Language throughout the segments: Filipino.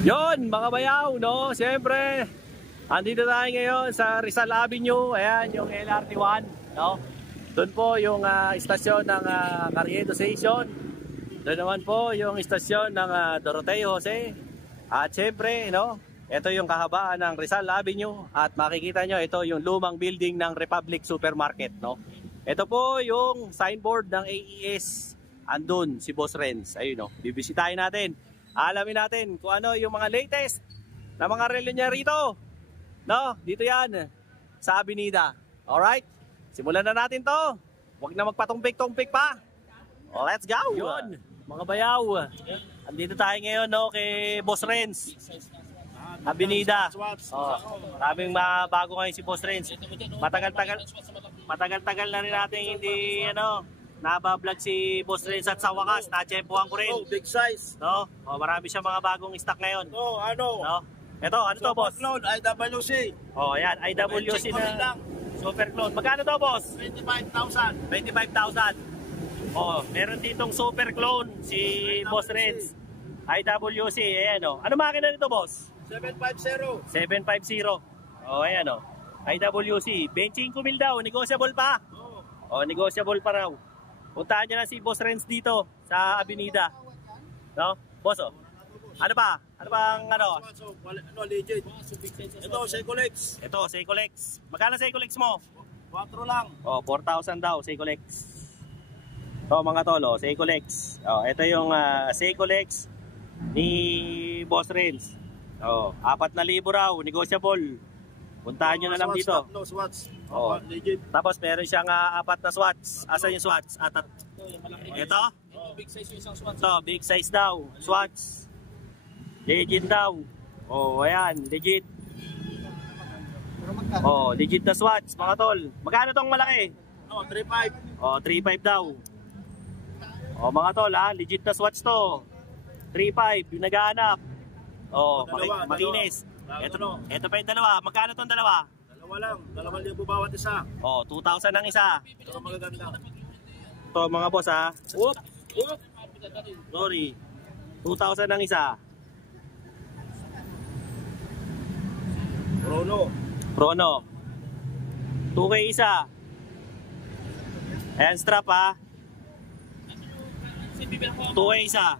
Yon, mga bayaw, no? Siyempre, andito tayo ngayon sa Rizal Avenue. Ayan, yung LRT1, no? Doon po yung istasyon ng Carriedo Station. Doon naman po yung istasyon ng Doroteo Jose. At siyempre, no? Ito yung kahabaan ng Rizal Avenue. At makikita nyo, ito yung lumang building ng Republic Supermarket, no? Ito po yung signboard ng AES. Andun, si Boss Renz. Ayun, no? Bibisitahin natin. Alamin natin kung ano yung mga latest na mga relo niya rito. No, dito yan sa Avenida. Alright, simulan na natin to. Huwag na magpatumpik-tumpik pa. Let's go. Yun, mga bayaw. Andito tayo ngayon, no, kay Boss Renz. Avenida. Maraming bago ngayon si Boss Renz. Matagal-tagal na rin natin hindi nabablog si Boss Renz at sa wakas, na-tsempohan ko rin. Oh, big size. No? Oh, marami siyang mga bagong stock ngayon. No, No? Ito, ano to, boss? Clone, IWC. Oh, ayan, IWC na super clone. Magkano to, boss? 25,000. 25,000. Oh, meron ditong super clone si Boss Renz. IWC, ayan oh. Ano makina nito, boss? 750. 750. Oh, ayan oh. IWC, 25,000 daw, negotiable pa. Oh, negotiable pa raw. Puntahan nyo na si Boss Renz dito sa Avenida. No? Boss, oh. Ano pa? Ano bang Legit. Ito, Secolex. Ito, Secolex. Magkano Secolex mo? 4 lang. Oh, 4,000 daw, Secolex. Oh, mga tolo, Secolex. Oh, ito yung Secolex ni Boss Renz. Oh, 4,000 raw, negotiable. Puntahan nyo na lang dito. No Swatch. Oh. Legit. Tapos meron siyang 4 na Swatch. Asan yung Swatch? Ito? Big size yung isang Swatch. Ito, big size daw. Swatch. Legit daw. Oh, ayan, legit. Oh, legit na Swatch, mga tol. Magkano tong malaki? No, 3.5. Oh, 3.5 daw. Oh, mga tol, legit na Swatch to. 3.5, yung naghahanap. Oh, makinis. Ito pa yung dalawa. Magkano tong dalawa? Dalawa lang. 2,000 bawat isa. Oh, 2,000 ang isa. Ito magaganda. Ito mga boss Whoop! Whoop! Sorry. 2,000 ang isa. Chrono. 2K isa. Ayan strap 2K isa.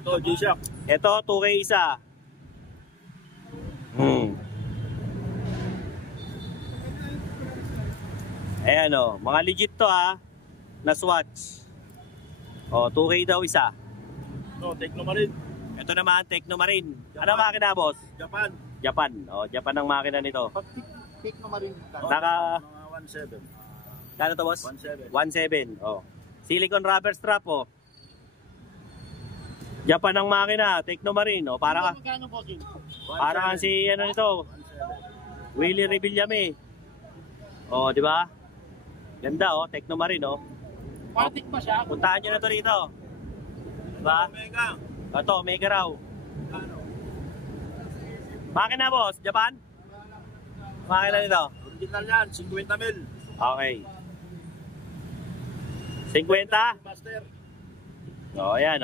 Ito, G-Shock. Ito 2K isa. Ayan o, mga legit to na Swatch. O, 2K daw isa. No, Technomarine. Ito naman, Technomarine. Ano makina, boss? Japan. O, Japan ang makina nito. Technomarine. Naka 1.7. Kano to, boss? 1.7. O. Silicone rubber strap o. Japan ang makina, Technomarine. O, para kang si nito. Willie Revillame. O, di ba? Ganda Technomarine Patik pa siya. Puntahan nyo na to rito. Diba? Omega. Ito, Omega raw. Makina, boss? Japan? Makina nito? Original yan, 50 mil. Okay. 50? Master. O, ayan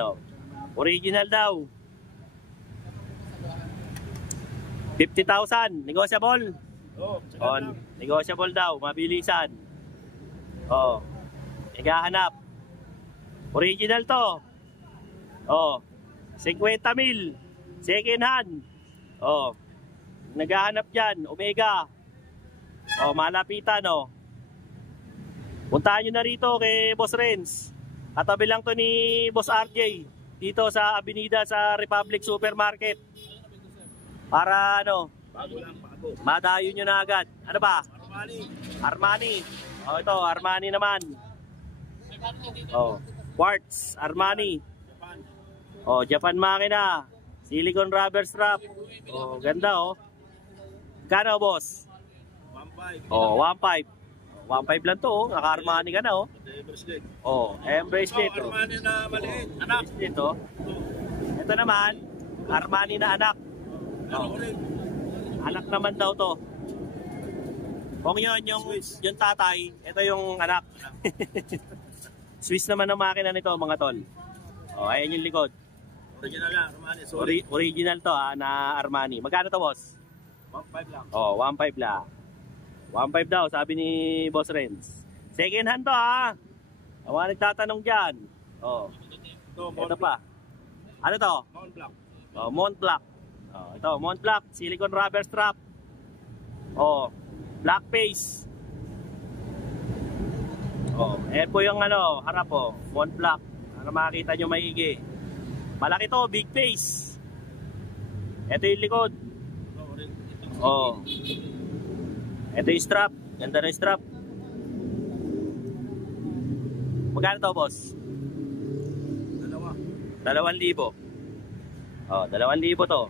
original daw. 50,000. Negotiable? Negotiable daw. Mabilisan. Naghahanap. Original to. 50 mil. Second hand. Naghahanap dyan. Omega. Malapitan Puntahan nyo na rito kay Boss Renz. Katabi lang to ni Boss RJ. Dito sa Avenida sa Republic Supermarket. Para Bago lang. madayo nyo na agad. Ano ba? Armani. Ito, Armani naman. Quartz, Armani. Japan makina. Silicone rubber strap. Ganda Kano, boss? 1.5. 1.5. 1.5 lang to Naka-Armani ka na bracelet Armani na maliit. Anak. Ito. Ito naman, Armani na anak. Anak naman daw to. Kung yun, yung tatay, ito yung anak. Swiss naman ang makina nito, mga tol. Ayan yung likod. Original lang, Armani. Sorry. Original to na Armani. Magkano to, boss? 1.5 lang. Oh, 1.5 lang. 1.5 daw, sabi ni Boss Renz. Second hand to Ang mga nagtatanong dyan. Oh, ito pa. Ano to? Mount Black. Oh, Mont Black. Oh, ito, Mont Black. Silicone rubber strap. Oh, black face. Oh, po yung harap Mont Black. Para makita nyo maigi. Malaki to, big face. Ito yung likod. Oh. Ito yung strap. Ganda na yung strap. Magkano to, boss? 2,000. Oh, 2,000 to.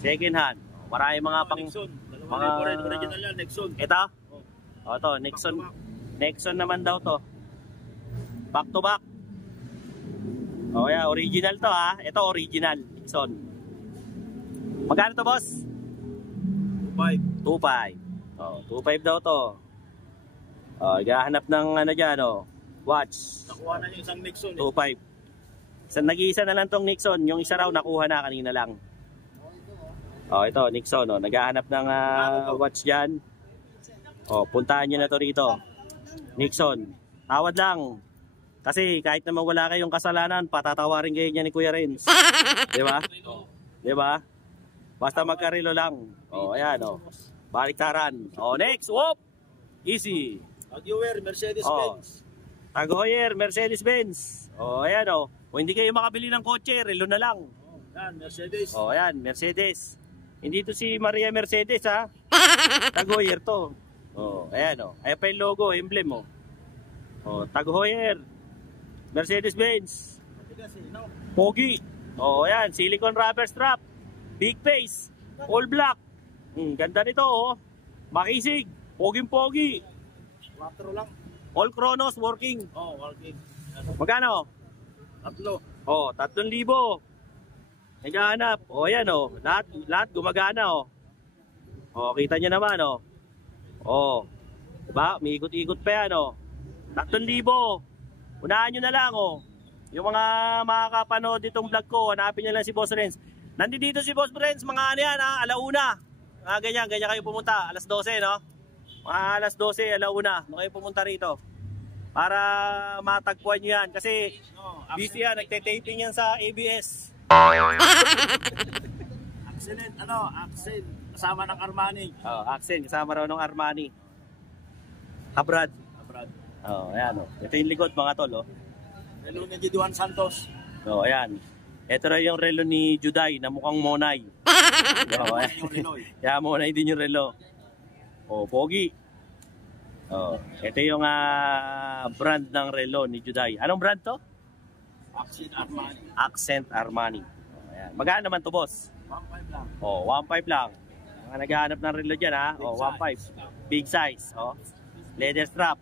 Second hand. Marami mga pang Nexon. mga Original yan, Nexon. ito? Oh, to, Nexon. Nexon naman daw to. Back to back. Oh, yeah, original to Ito original, Nexon. Magkano to, boss? 2.5. 2.5. Oh, 2.5 daw to. Oh, gahanap ng diyan watch. Nakuha na yung isang Nexon. 2.5. Nag-iisa na lang tong Nixon. Yung isa raw nakuha na kanina lang. Oh, ito Nixon naghahanap ng watch diyan. Oh, puntahan niyo na to rito. Nixon. Tawad lang. Kasi kahit naman wala kayong kasalanan, patatawarin kayo niya ni Kuya Renz. 'Di ba? 'Di ba? Basta magkarelo lang. Oh, ayan Baliktaran. Oh, next. Whoop. Easy. Aguiwer, Mercedes-Benz. Tag-Heuer, Mercedes-Benz. Oh, ayan Kung hindi kayo makabili ng kotse, relo na lang. Yan, Mercedes. Oh, ayan, Mercedes. Hindi to si Maria Mercedes Tag-Heuer to. Oh, ayan Ayan pa yung logo, emblem Oh, Tag-Heuer. Mercedes-Benz. Pogi. Oh, ayan, silicone rubber strap. Big face. All black. Ganda nito Makisig. Poging-pogi. 4 lang. All chronos working. Oh, working. Magkano? 3. Oh, 3,000. Naghahanap. Oh, ayan lahat gumagana Oh, kita niyo naman Oh. Diba? May ikot-ikot pa yan 3,000. Unahan niyo na lang Yung mga makakapanood itong vlog ko, hanapin niyo lang si Boss Renz. Nandito si Boss Renz, mga yan alauna. Ganyan kayo pumunta, alas 12 Mga alas 12, alauna, kayo pumunta rito. Para matagpuan nyo yan. Kasi busy yan, nagte-taping yan sa ABS. Accent, accent. Kasama ng Armani. Oh, accent, kasama raw ng Armani. Abrad. Oh, ayan Ito yung likod mga tol Relo ni Juan Santos. Oh, ayan. Ito rin yung relo ni Juday na mukhang Monay. Oh, kaya Monay din yung relo. Oh, pogi. Oh, ito yung brand ng relo ni Juday. Anong brand to? Accent Armani. Accent Armani. Oh, ayan. Magkano naman to, boss? 1.5 lang. Oh, 1.5 lang. Mga naghahanap ng relo dyan Oh, 1.5. Big size. Oh. Leather strap.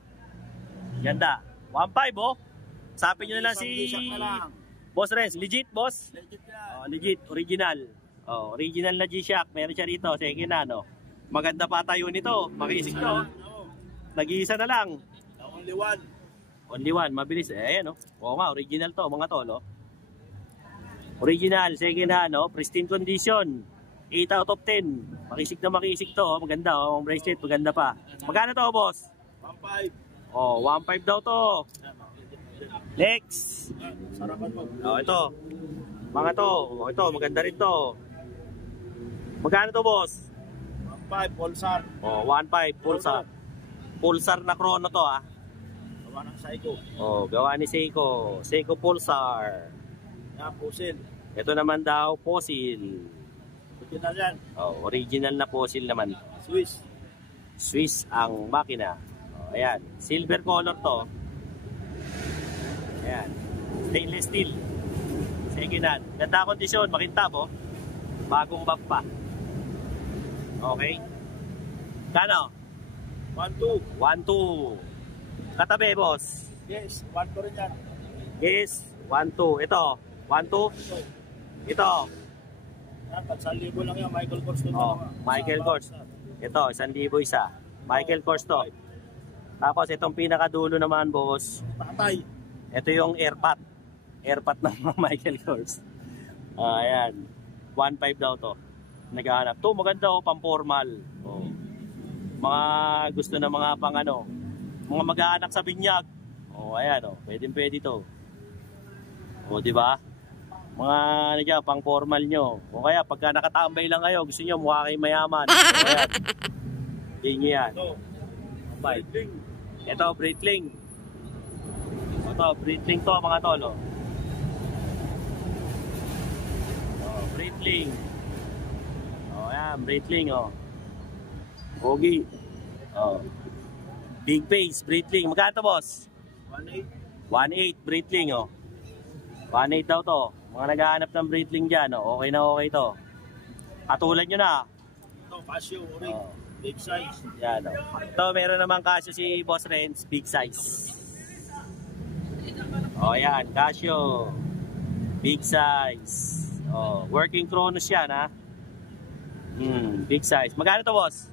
Ganda. 1.5 Sabi nyo na lang si Boss Renz. Legit, boss? Legit yan. Oh, legit. Original. Oh, original na G-Shock. Meron siya rito. Second hand Maganda pa tayo nito. Makisig to. Nag-iisa na lang. Only one. Only one. Mabilis. Ayan Oo nga, original to mga tol Original, second hand pristine condition. 8 out of 10. Makisig na makisig to Maganda ang bracelet. Maganda pa. Magkano to, boss? 1.5. Oh, 1.5 daw to. Next. Sarapan mo. Oh, ito. Mga to. Oh, ito, maganda rin to. Magkano to, boss? 1.5, Pulsar. Oh, 1.5 Pulsar. Pulsar na chrono to Gawa ng Seiko. Oh, gawa ni Seiko. Seiko Pulsar. Yan, Pusil. Ito naman daw, fossil. Original yan. Oh, original na fossil naman. Swiss. Swiss ang makina. Oh, ayan. Silver color to. Ayan. Stainless steel. Second hand. Ganda kondisyon. Makintab Bagong bag pa. Okay. Kano? 1.2. 1.2. Katabi, boss. Yes, 1.2 rin yan. Yes. 1.2. Ito. 1.2. Ito. Yan, 1,000 lang yan. Michael Kors to. Michael Kors. Ito, 1,000 isa. Michael Kors to. Tapos itong pinakadulo naman, boss. Patay. Ito yung airpat. Airpat ng Michael Kors. Ayan. 1.5 daw to. Naghahanap. To maganda oh, pang-formal. Oh. Mga gusto na mga pang ano, mga mag-aanak sa binyag. Oh, ayan oh. Pwede to. Oh, di ba? Mga ano dyan, pang-formal nyo. O kaya pagka nakatambay lang kayo, gusto nyo mukha kayo mayaman. O ayan. Tingin yan. Breitling. Ito, Breitling. Ito, Breitling to mga tol. Oh, Breitling. O ayan, Breitling oh. Pogi. Oh. Big face, Breitling. Magkano to, boss? 1.8. 1.8 Breitling oh. 1.8 daw to. Mga naghahanap ng Breitling dyan oh. Okay na okay to. Katulad nyo na. Ito, Casio, ring. Oh. Big size. Yan oh. Ito meron naman Casio si Boss Renz. Big size. Oh yan, Casio. Big size. Oh, working Chronos yan ha. Big size. Magkano to, boss?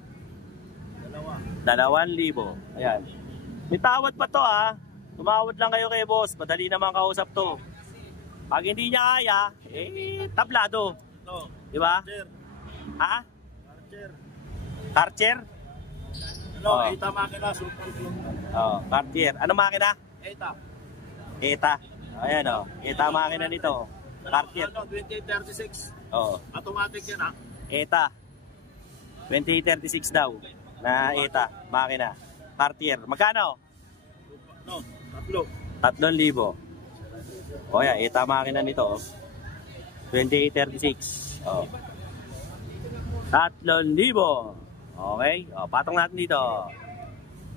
2,000. Ayan. May tawad pa to ha. Tumawad lang kayo kay boss. Madali naman kausap to. Pag hindi niya kaya, tablado. Ito. Di ba? Karcher. Ha? Karcher. Karcher? Ano, Oh. ETA makina, super glue. Oh, Cartier. Ano makina? ETA. ETA. Ayan oh. ETA makina nito. Cartier. Ano, 2836. Oh, Automatic yan ha. ETA. 2036 daw na ETA makina. Cartier. Magkano? No, tatlo. 3,000. O yan, ETA makina nito. 2836. Oh. 3,000. Okay? O, patong natin dito.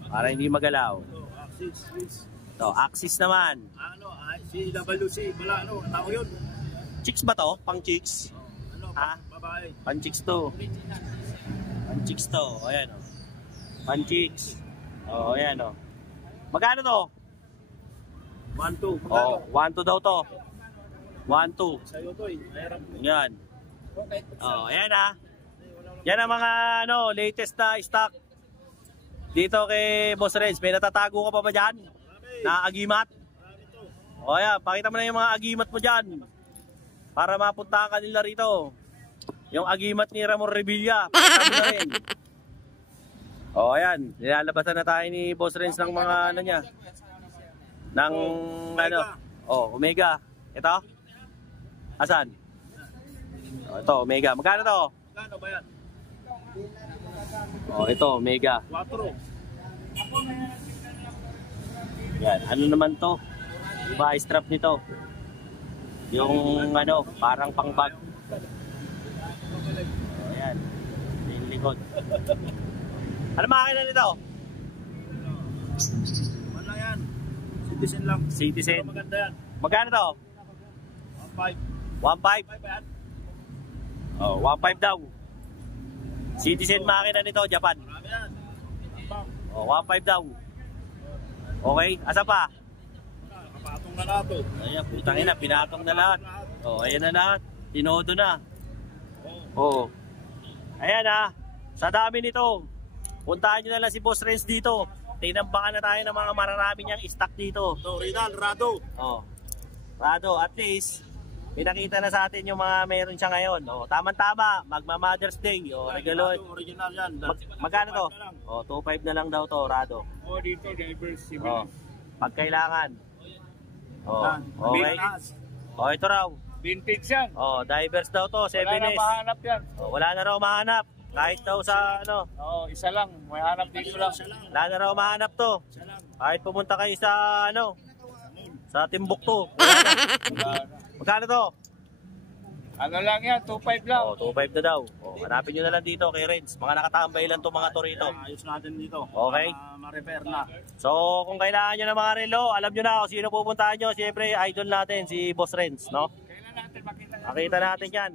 Para hindi magalaw. Ito, Axis, Swiss. Ito, Axis naman. Ano, CWC, wala ano, tao yun. Chicks ba to? Pang chicks? Ano, Ha? babae. Pang chicks to. Pang chicks to. O yan o. Pang chicks. O yan o. Magkano to? 1-2. O, 1-2 daw to. 1-2. Sa'yo to eh. Mayroon. Yan. O, ayan ha. Yan ang mga ano, latest na stock. Dito kay Boss Renz. May natatago ka pa ba dyan? Na agimat? Marami to. O yan, pakita mo na yung mga agimat mo dyan. Para mapuntahan ka nila rito. Yung agimat ni Ramon Revilla. Pakita mo na rin. O ayan, nilalabasan na tayo ni Boss Renz ng mga ano niya. Ng ano. O, Omega. Ito? Asan? O, ito, Omega. Magkano to? Magkano ba yan? O, ito, Omega. 4. Yan, ano naman to? Iba strap nito. Yung ano, parang pang-bag. O, yan. Yung likod. Ano makina nito? Wala yan. Citizen lang. Citizen. Pero maganda yan. Magkano to? 1.5. 1.5? 5 ba yan? Oh, 1.5 daw. Citizen makina nito, Japan. Marami yan. Oh, 1.5 daw. Okay, asa pa? Kapatong na nato. Ayan, putang ina, pinatong na lahat. Oh, ayan na lahat. Tinodo na. Oh. Ayan ha. Sa dami nito. Puntahan nyo na lang si Boss Renz dito. Tinambakan na tayo ng mga mararami niyang stock dito. Ito, Rinal, Rado. Oh. Rado, at least pinakita na sa atin yung mga meron siya ngayon. Oh, tama-tama, magma-Mother's Day. Oh, regalo. Rado, original yan. Magkano to? Oh, 2.5 na lang daw to, Rado. Oh, dito, diversity. Oh. Pag kailangan. Oh, Yan. okay. Oh, ito raw. Vintage yan. Oh, divers daw to, 7S. Wala na mahanap yan. Oh, wala na raw mahanap. Kahit daw sa ano, Oo, isa lang. May hanap dito lang. wala na raw mahanap to. Isa lang. Kahit pumunta kayo sa ano, sa Timbuktu. Wala na. Magkano to? Ano lang yan, 2.5 lang. Oh, 2.5 na daw. Oh, hanapin nyo na lang dito kay Renz. Mga nakatambay lang to mga to rito. Ayos natin dito. Okay. Ma-repair na. So, kung kailangan nyo ng mga relo, alam nyo na kung sino pupuntahan nyo. Siyempre, idol natin, si Boss Renz, no? Kailan natin makita yan? Makita natin yan.